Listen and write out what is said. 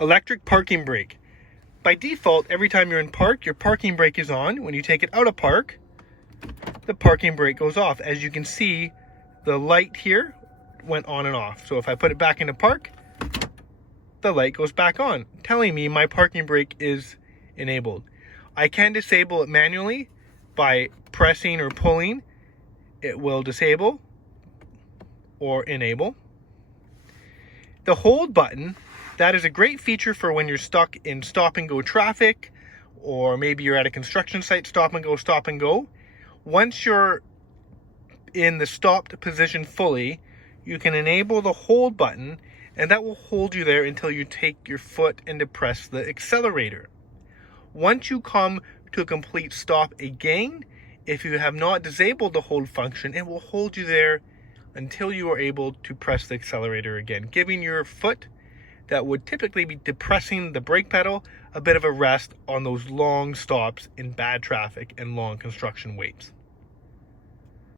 Electric parking brake. By default, every time you're in park, your parking brake is on. When you take it out of park, the parking brake goes off. As you can see, the light here went on and off. So if I put it back into park, the light goes back on, telling me my parking brake is enabled. I can disable it manually by pressing or pulling. It will disable or enable. The hold button, that is a great feature for when you're stuck in stop and go traffic, or maybe you're at a construction site, stop and go. Once you're in the stopped position fully, you can enable the hold button, and that will hold you there until you take your foot and depress the accelerator. Once you come to a complete stop again, if you have not disabled the hold function, it will hold you there until you are able to press the accelerator again, giving your foot that would typically be depressing the brake pedal a bit of a rest on those long stops in bad traffic and long construction waits.